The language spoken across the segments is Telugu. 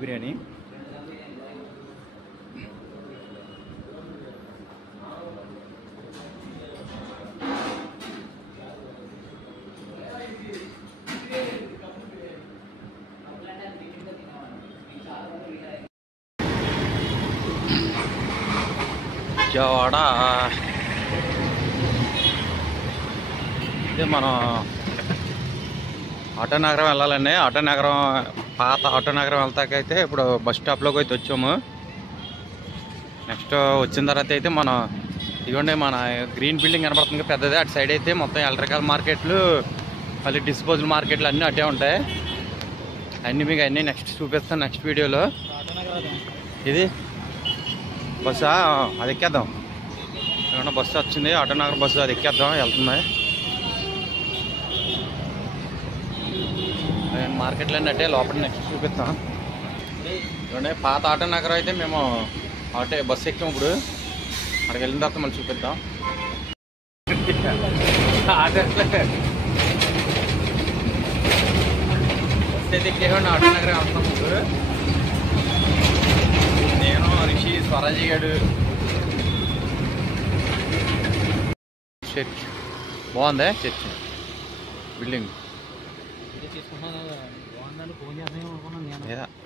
బిర్యానీ. విజయవాడ ఇది మనం ఆటో నగరం వెళ్ళాలండి. ఆటో నగరం పాత ఆటో నగరం వెళ్తాకైతే ఇప్పుడు బస్ స్టాప్లోకి అయితే వచ్చాము. నెక్స్ట్ వచ్చిన తర్వాత అయితే మనం ఇదిగోండి మన గ్రీన్ బిల్డింగ్ కనబడుతుంది పెద్దది. అటు సైడ్ అయితే మొత్తం ఎలక్ట్రికల్ మార్కెట్లు మళ్ళీ డిస్పోజల్ మార్కెట్లు అన్నీ అట్టే ఉంటాయి. అన్నీ మీకు అన్నీ నెక్స్ట్ చూపిస్తాను నెక్స్ట్ వీడియోలో. ఇది బస్సా, అది ఎక్కేద్దాం. ఏమన్నా బస్సు వచ్చింది ఆటో నగర్ బస్సు, అది ఎక్కేద్దాం వెళ్తుంది. మార్కెట్లు అన్నీ అంటే లోపల నెక్స్ట్ చూపిస్తాం. ఇవ్వండి పాత ఆటో నగరం అయితే మేము ఆటో బస్సు ఎక్కాం. ఇప్పుడు అక్కడికి వెళ్ళిన తర్వాత మళ్ళీ చూపిద్దాం. ఆటో బస్సు అయితే ఎక్కేవాడిని ఆటో నగరం వెళ్తాం. ఇప్పుడు నేను రిషి స్వరాజీ గారు. చర్చ్ బాగుంది, చర్చ్ బిల్డింగ్.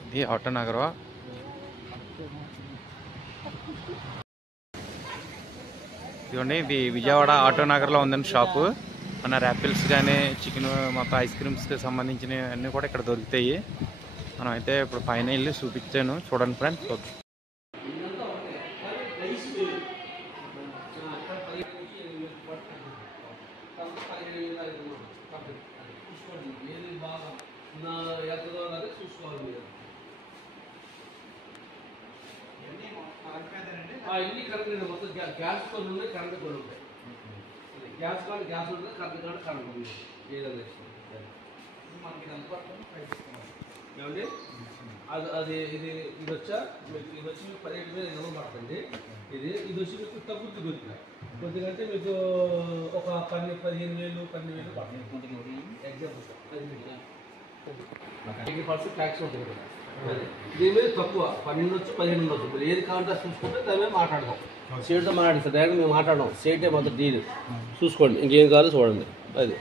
ఇది ఆటో నగరం. ఇదిగోండి ఇది విజయవాడ ఆటో నగర్లో ఉందండి షాపు. మన ర్యాపిల్స్ కానీ చికెన్ మొత్తం ఐస్ క్రీమ్స్కి సంబంధించినవి అన్నీ కూడా ఇక్కడ దొరుకుతాయి. మనం అయితే ఇప్పుడు పైన వెళ్ళి చూపించాను, చూడండి ఫ్రెండ్స్. ఇన్ని కరెంట్ మొత్తం గ్యాస్ కొన్ని ఉన్నాయి, కరెంట్ కొన్ని ఉంటాయి. గ్యాస్ కానీ గ్యాస్ ఉంటుంది, కరెంట్ కానీ కరెంట్ ఉంది. ఏదండి మనకి ఏమండి అది అది ఇది ఇది వచ్చా ఇది వచ్చి మీకు 17,000 పడుతుంది. ఇది వచ్చి మీకు తగ్గుద్ది కొద్దిగా కొద్దిగా అంటే మీకు ఒక 15,000 పడుతుంది. ఎగ్జాంపుల్ 10% ట్యాక్స్ ఉంటుంది కదా. దీని మీద తక్కువ 12 ఉండొచ్చు 15 ఉండొచ్చు. మీరు ఏది కావాలంటే చూసుకుంటే దాని మీద మాట్లాడదాం. సేట్తో మాట్లాడిస్తాం, డైరెక్ట్ మేము మాట్లాడదాం. సేటే మొత్తం డీల్ చూసుకోండి, ఇంకేం కావాలో చూడండి. అది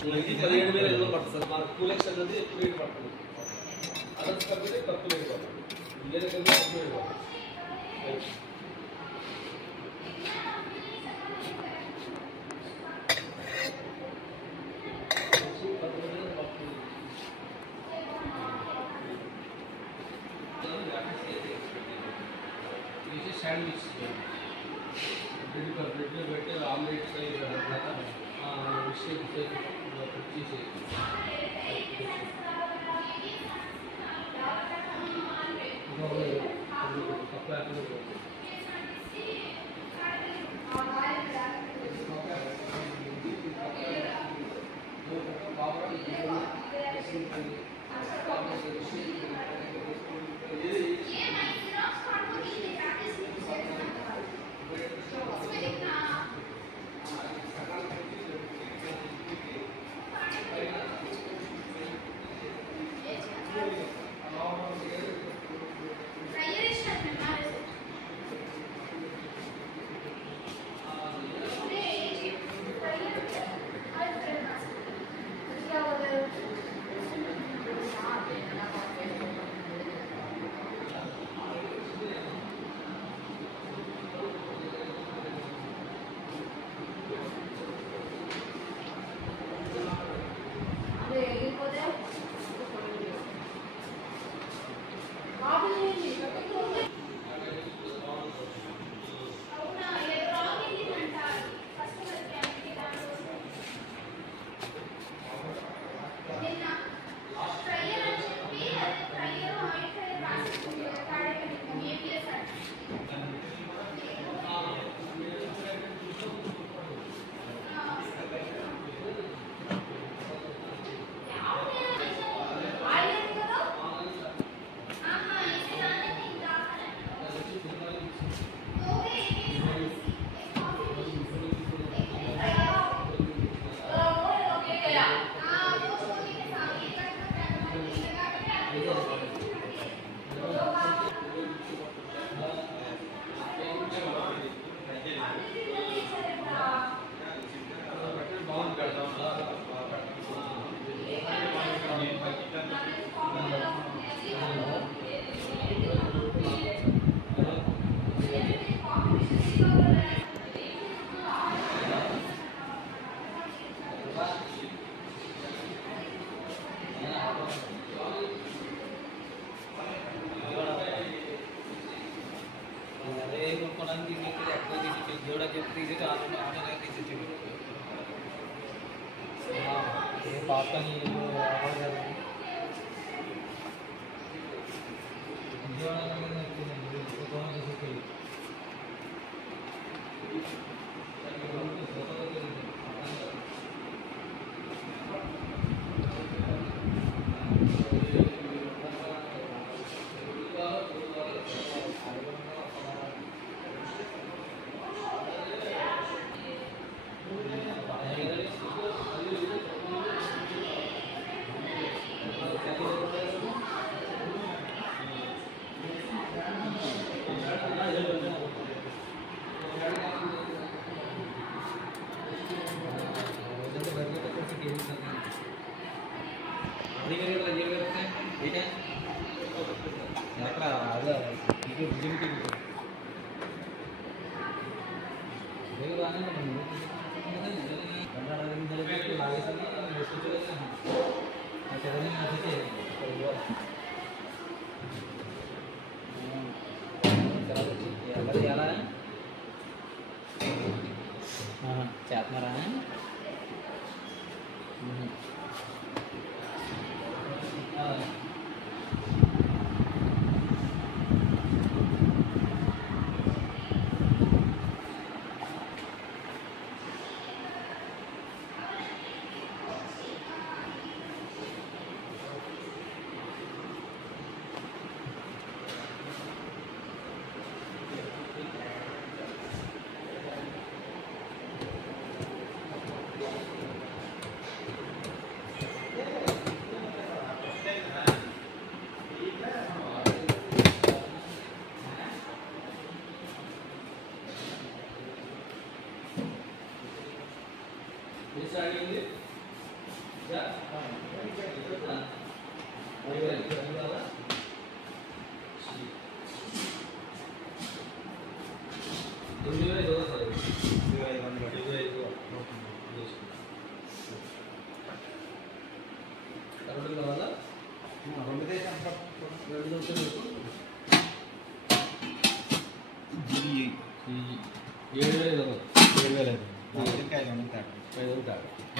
17,000 పడుతుంది సార్. మనకు కూలెక్స్ అనేది ఎక్కువ రేటు పడుతుంది. అదర్స్ తగ్గితే తక్కువ రేటు పడుతుంది. ఇదే రకంగా తక్కువ రేటు పడుతుంది. శాండ్విచ్ బ్రెడ్లో పెట్టి ఆమ్లెట్ చేసి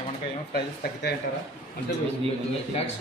మనకి ఏమో ప్రైజెస్ తగ్గుతాయంటారా? అంటే ట్యాక్స్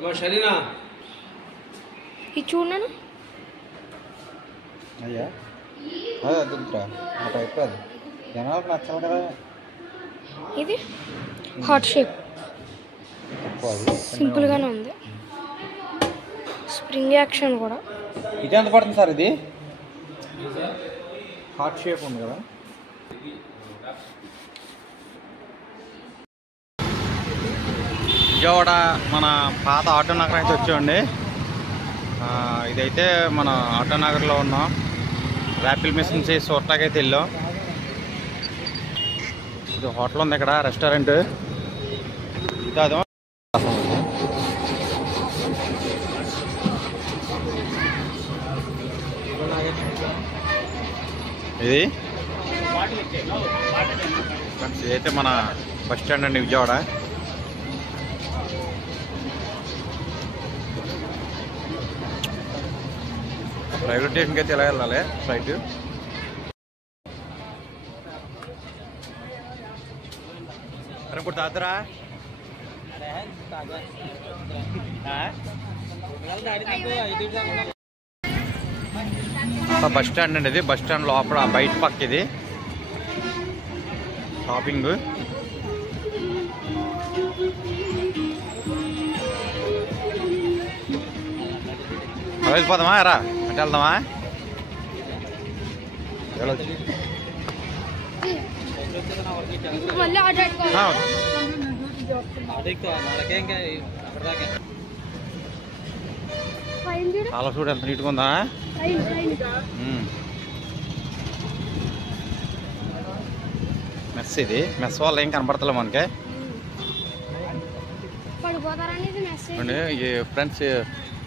కూడా శరీనా ఇది చూడను అయ్యా అదే అదుంట్రా ఆ టైప్ అది జనాలకు నచ్చాలి కదా. ఇది హార్ట్ షేప్ తక్కువ అది సింపుల్గానే ఉంది. స్ప్రింగ్ యాక్షన్ కూడా. ఇది ఎంత పడుతుంది సార్? ఇది హార్ట్ షేప్ ఉంది కదా. విజయవాడ మన పాత ఆటో నగర్ అయితే వచ్చామండి. ఇదైతే మన ఆటో నగర్లో ఉన్నాం. ర్యాపిల్ మిషన్స్ చూడటానికి అయితే వెళ్ళాం. ఇది హోటల్ ఉంది ఇక్కడ, రెస్టారెంట్. ఇది అదే ఇది ఇదైతే మన బస్ స్టాండ్ అండి విజయవాడ. రైల్వే స్టేషన్కి అయితే ఇలా వెళ్ళాలి స్ట్రైట్. అరే ఇప్పుడు తాతరా బస్ స్టాండ్ అండి ఇది. బస్ స్టాండ్ లోపల బయట పక్క ఇది షాపింగ్. వెళ్ళిపోదామా రా అంటే వెళ్దామా? చాలా చూడు ఎంత నీట్గా ఉందా. మెస్ ఇది. మెస్ వల్ల ఏం కనపడతలే మనకి. ఫ్రెండ్స్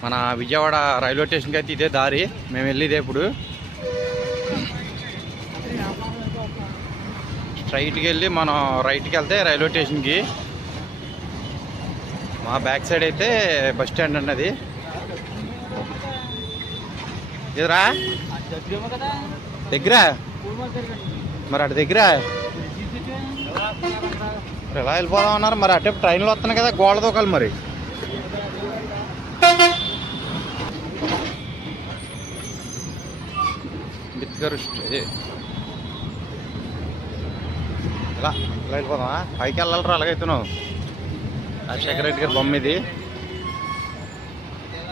మన విజయవాడ రైల్వే స్టేషన్కి అయితే ఇదే దారి. మేము వెళ్ళేదే ఇప్పుడు స్ట్రైట్కి వెళ్ళి మనం రైట్కి వెళ్తే రైల్వే స్టేషన్కి. మా బ్యాక్ సైడ్ అయితే బస్ స్టాండ్ అన్నది. ఎదురా దగ్గర మరి అటు దగ్గర ఎలా వెళ్ళిపోదాం అన్నారు మరి. అటే ట్రైన్లో వస్తున్నాయి కదా గోడ దూకాలి మరి. ఇలా ఇలా వెళ్ళిపోదామా? పైకి వెళ్ళాలరా అలాగైతున్నావు. రాజశేఖర రెడ్డి గారి బొమ్మ ఇది.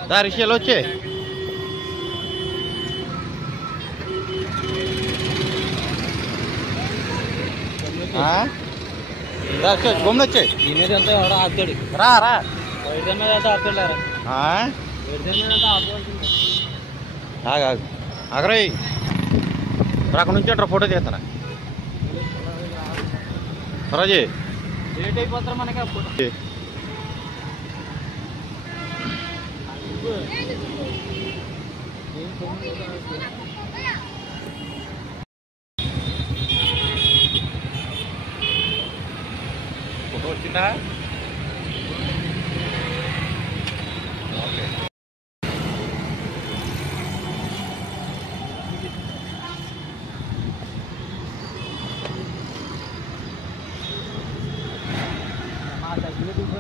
దా రిషియాలు వచ్చే బొమ్మలు వచ్చాయి. రా రా అగరై అక్కడ నుంచి అంటారా ఫోటో తీస్తారా రాజీ? లేట్ అయిపోతారా మనకి ఫోటో. ఫోటో వచ్చిందా? ఓకే.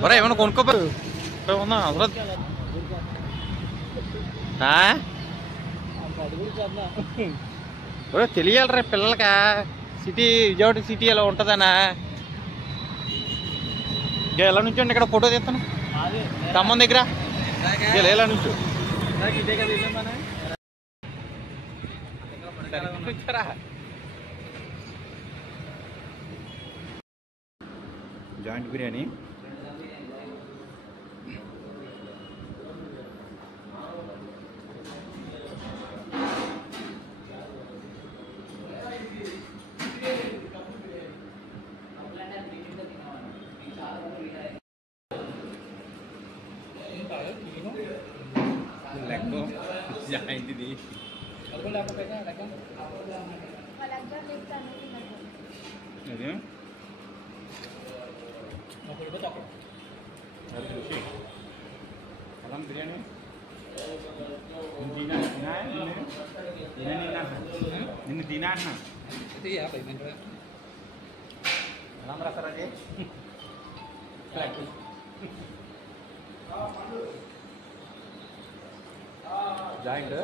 ఒరే ఏమన్నా కొనుక్కోపోరు తెలియాలరా పిల్లలకా. సిటీ విజయవాడ సిటీ ఎలా ఉంటుందనా. ఎలా నుంచోండి ఇక్కడ ఫోటో తీస్తాను ఖమ్మం దగ్గర. ఎలా నుంచో జాయింట్ బిర్యానీ. జాయింట్ది అలా బిర్యానీ నిన్ను తినా అన్నా ఎలా రాస్తారా అది జాయింట్.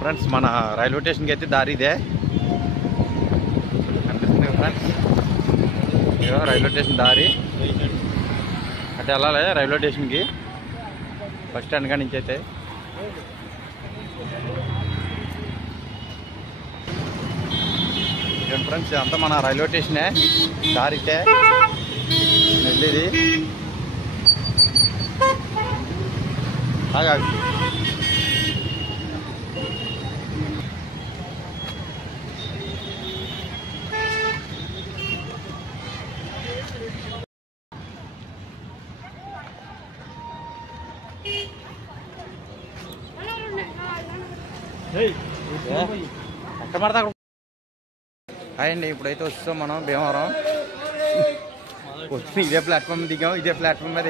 ఫ్రెండ్స్ మన రైల్వే స్టేషన్కి అయితే దారి ఇదే కనిపిస్తుంది ఫ్రెండ్స్. రైల్వే స్టేషన్ దారి అంటే వెళ్ళాలి రైల్వే స్టేషన్కి బస్ స్టాండ్ కాడి నుంచి అయితే. ఫ్రెండ్స్ అంతా మన రైల్వే స్టేషనే దారితే వెళ్ళేది. ఆగా ఎక్కడ పడతా. హాయ్ అండి, ఇప్పుడైతే వస్తాం మనం భీమవరం. ఇదే ప్లాట్ఫామ్ దిగాం, ఇదే ప్లాట్ఫామ్ మీద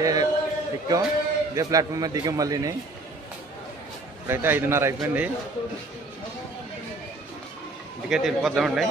ఎక్కాం, ఇదే ప్లాట్ఫామ్ మీద దిగాం మళ్ళీని. ఇప్పుడైతే 5:30 అయిపోయింది, ఇంటికైతే వెళ్ళిపోద్దామండి.